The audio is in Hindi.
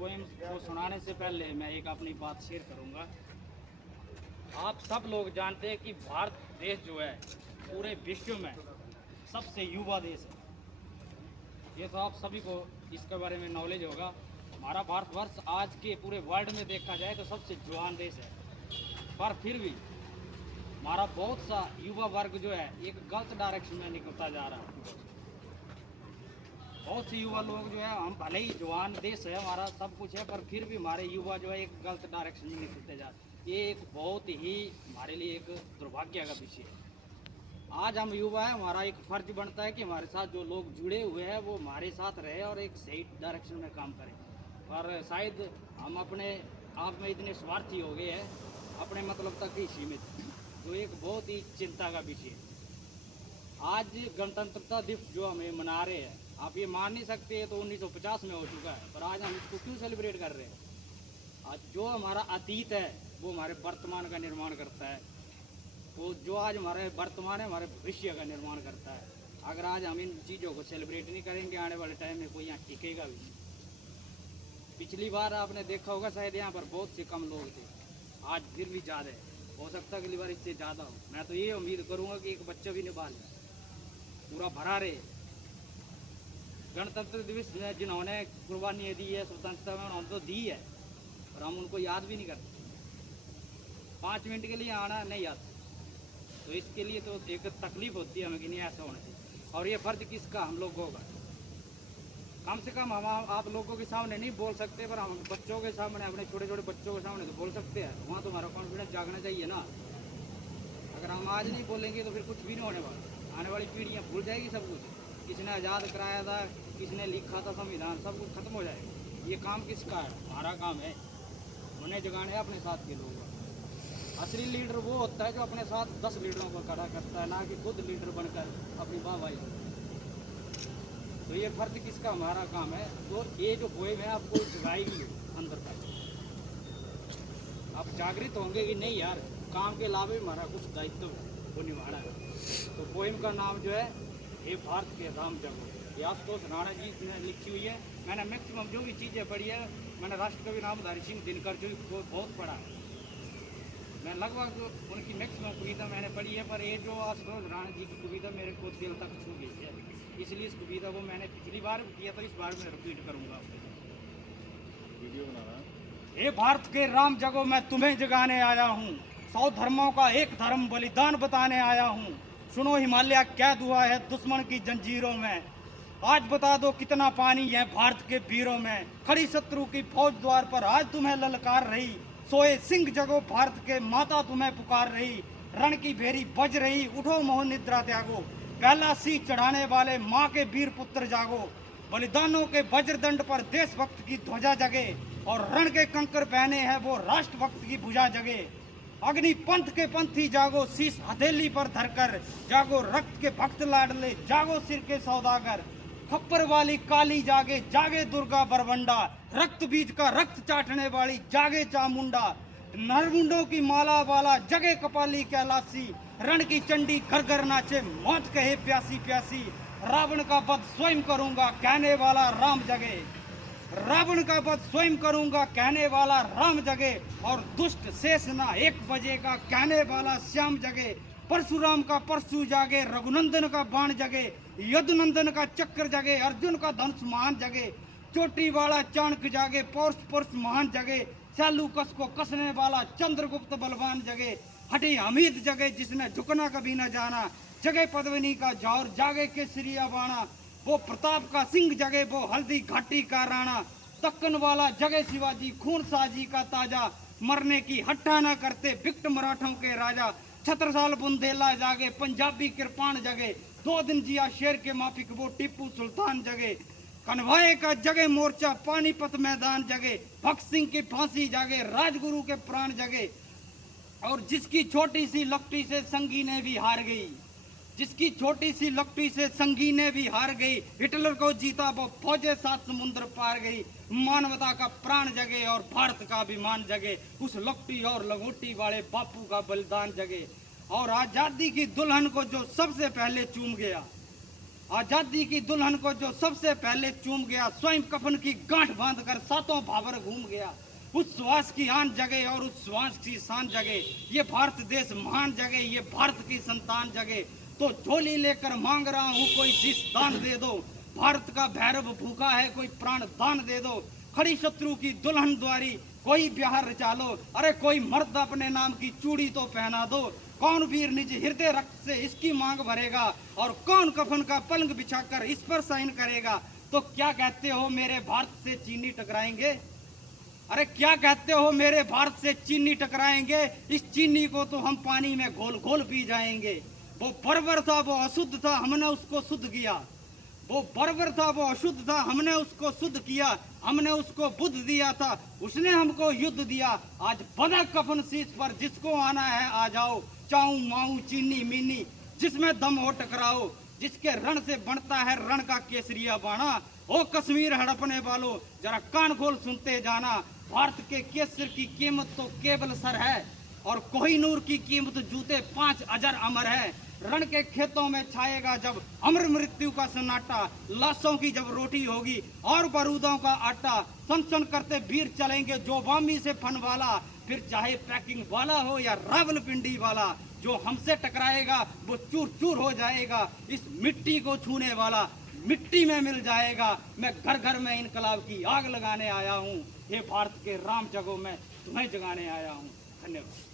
पोएम को सुनाने से पहले मैं एक अपनी बात शेयर करूंगा। आप सब लोग जानते हैं कि भारत देश जो है पूरे विश्व में सबसे युवा देश है। ये तो आप सभी को इसके बारे में नॉलेज होगा। हमारा भारतवर्ष आज के पूरे वर्ल्ड में देखा जाए तो सबसे जवान देश है, पर फिर भी हमारा बहुत सा युवा वर्ग जो है एक गलत डायरेक्शन में निकलता जा रहा है। बहुत से युवा लोग जो है, हम भले ही जवान देश है हमारा, सब कुछ है, पर फिर भी हमारे युवा जो है एक गलत डायरेक्शन में निकलते जा रहे हैं। ये एक बहुत ही हमारे लिए एक दुर्भाग्य का विषय है। आज हम युवा है, हमारा एक फर्ज बनता है कि हमारे साथ जो लोग जुड़े हुए हैं वो हमारे साथ रहे और एक सही डायरेक्शन में काम करें। पर शायद हम अपने आप में इतने स्वार्थी हो गए हैं, अपने मतलब तक ही सीमित, जो एक बहुत ही चिंता का विषय है। आज गणतंत्रता दिवस जो हमें मना रहे हैं, आप ये मान नहीं सकते, तो 1950 में हो चुका है, पर आज हम इसको क्यों सेलिब्रेट कर रहे हैं? आज जो हमारा अतीत है वो हमारे वर्तमान का निर्माण करता है, तो जो आज हमारे वर्तमान है हमारे भविष्य का निर्माण करता है। अगर आज हम इन चीज़ों को सेलिब्रेट नहीं करेंगे, आने वाले टाइम में कोई यहाँ टिकेगा भी नहीं। पिछली बार आपने देखा होगा शायद यहाँ पर बहुत से कम लोग थे, आज फिर भी ज़्यादा है, हो सकता है अगली बार इससे ज़्यादा हो। मैं तो ये उम्मीद करूँगा कि एक बच्चा भी निभाल जाए, पूरा भरा रहे। गणतंत्र दिवस में जिन्होंने कुर्बानी दी है स्वतंत्रता में, उन्होंने तो दी है, और हम उनको याद भी नहीं करते। 5 मिनट के लिए आना नहीं आता, तो इसके लिए तो एक तकलीफ होती है हमें कि नहीं ऐसा होना चाहिए। और ये फर्ज किसका? हम लोगों का। कम से कम हम आप लोगों के सामने नहीं बोल सकते, पर हम बच्चों के सामने, अपने छोटे छोटे बच्चों के सामने तो बोल सकते हैं। वहाँ तो हमारा कॉन्फिडेंस जागना चाहिए ना। अगर हम आज नहीं बोलेंगे तो फिर कुछ भी नहीं होने वाला। आने वाली पीढ़ियाँ भूल जाएगी सब कुछ, किसने आज़ाद कराया था, किसने लिखा था संविधान, सब कुछ खत्म हो जाएगा। ये काम किसका है? हमारा काम है। उन्हें जगाने अपने साथ के लोग। असली लीडर वो होता है जो अपने साथ 10 लीडरों को खड़ा करता है, ना कि खुद लीडर बनकर अपनी वाहवाही। तो ये फर्ज किसका? हमारा काम है। तो ये जो पोएम है आपको जगाएगी अंदर तक, आप जागृत होंगे कि नहीं यार, काम के अलावा भी हमारा कुछ दायित्व वो निभाना है। तो पोएम का नाम जो है ये भारत के राम जगो, ये आशुतोष राणा जी ने लिखी हुई है। मैंने मैक्सिमम जो भी चीज़ें पढ़ी है, मैंने राष्ट्रकवि नामधारी सिंह दिनकर जो बहुत पढ़ा है, मैं लगभग उनकी मैक्सिमम कविता मैंने पढ़ी है, पर ये जो आशुतोष राणा जी की कविता मेरे को दिल तक छू गई है, इसलिए इस कविता को मैंने पिछली बार भी किया था, इस बार मैं रिपीट करूँगा। वीडियो बना रहा। हे भारत के राम जगो, मैं तुम्हें जगाने आया हूँ, 100 धर्मों का एक धर्म बलिदान बताने आया हूँ। सुनो हिमालय क्या दुआ है दुश्मन की जंजीरों में, आज बता दो कितना पानी है भारत के वीरों में। खड़ी शत्रु की फौज द्वार पर आज तुम्हें ललकार रही, सोए सिंह जगो भारत के माता तुम्हें पुकार रही। रण की भेरी बज रही, उठो मोह निद्रा त्यागो, पहला सी चढ़ाने वाले माँ के वीर पुत्र जागो। बलिदानों के वज्रदंड पर देशभक्त की ध्वजा जगे, और रण के कंकर पहने हैं वो राष्ट्रभक्त की भुजा जगे। अग्नि पंथ के पंथी जागो, शीश हथेली पर धरकर जागो, रक्त के भक्त लाडले जागो, सिर के सौदागर। खप्पर वाली काली जागे, जागे दुर्गा बरबंडा, रक्त बीज का रक्त चाटने वाली जागे चामुंडा। नरमुंडों की माला वाला जगे कपाली कैलाशी, रण की चंडी घर घर नाचे मौत कहे प्यासी प्यासी। रावण का वध स्वयं करूंगा कहने वाला राम जगे, रावण का वध स्वयं करूंगा कहने वाला राम जगे। और दुष्ट शेषना 1 बजेगा कहने वाला श्याम जगे। परशुराम का परशु जागे, रघुनंदन का बाण जगे, यदुनंदन का चक्र जगे, अर्जुन का धनुष महान जगे। चोटी वाला चाणक्य जागे, पौरुष पुरुष महान जगे, चालू कस को कसने वाला चंद्रगुप्त बलवान जगे। हठी हमीद जगे जिसने झुकना कभी न जाना, जगे पद्मिनी का जौहर जागे केसरिया बाणा। वो प्रताप का सिंह जगे, वो हल्दी घाटी का राणा। दक्कन वाला जगे शिवाजी, खून साजी का ताजा, मरने की हट्टा न करते विकट मराठों के राजा। छत्रसाल बुंदेला जागे, पंजाबी कृपाण जगे, 2 दिन जिया शेर के माफिक वो टीपू सुल्तान जगे। कन्वाए का जगे मोर्चा, पानीपत मैदान जगे, भगत सिंह की फांसी जागे, राजगुरु के प्राण जगे। और जिसकी छोटी सी लकड़ी से संगीने भी हार गई, जिसकी छोटी सी लकड़ी से संगीने भी हार गई, हिटलर को जीता वो फौजें 7 समुद्र पार गई। मानवता का प्राण जगे और भारत का अभिमान जगे, उस लकड़ी और लंगोटी वाले बापू का बलिदान जगे। और आजादी की दुल्हन को जो सबसे पहले चूम गया, आजादी की दुल्हन को जो सबसे पहले चूम गया, स्वयं कफन की गांठ बांधकर सातों भावर घूम गया। उस श्वास की आन जगे और उस श्वास की शान जगे, ये भारत देश महान जगे, ये भारत की संतान जगे। तो झोली लेकर मांग रहा हूँ, कोई शीश दान दे दो। भारत का भैरव भूखा है, कोई प्राण दान दे दो। खड़ी शत्रु की दुल्हन द्वारी कोई ब्याह रचा लो, अरे कोई मर्द अपने नाम की चूड़ी तो पहना दो। कौन वीर निज हृदय रक्त से इसकी मांग भरेगा, और कौन कफन का पलंग बिछाकर इस पर साइन करेगा। तो क्या कहते हो मेरे भारत से चीनी टकराएंगे? अरे क्या कहते हो मेरे भारत से चीनी टकराएंगे? इस चीनी को तो हम पानी में घोल घोल पी जाएंगे। वो बर्बर था, वो अशुद्ध था, हमने उसको शुद्ध किया। वो बर्बर था, वो अशुद्ध था, हमने उसको शुद्ध किया। हमने उसको बुद्ध दिया था, उसने हमको युद्ध दिया। आज बंधा कफन शीश पर, जिसको आना है आ जाओ। चाऊ माऊ चीनी मीनी जिसमें दम हो टकराओ, जिसके रण से बनता है रण का केसरिया बाणा। ओ कश्मीर हड़पने वालों, जरा कान खोल सुनते जाना। भारत के केसर की कीमत तो केवल सर है, और कोहिनूर की कीमत जूते 5 अजर अमर है। रण के खेतों में छाएगा जब अमर मृत्यु का सन्नाटा, लाशों की जब रोटी होगी और बारूदों का आटा। सन करते वीर चलेंगे जो बामी से फन वाला, फिर चाहे पैकिंग वाला हो या रावलपिंडी वाला। जो हमसे टकराएगा वो चूर चूर हो जाएगा, इस मिट्टी को छूने वाला मिट्टी में मिल जाएगा। मैं घर घर में इनकलाब की आग लगाने आया हूँ, हे भारत के राम जगो मैं तुम्हें जगाने आया हूँ। धन्यवाद।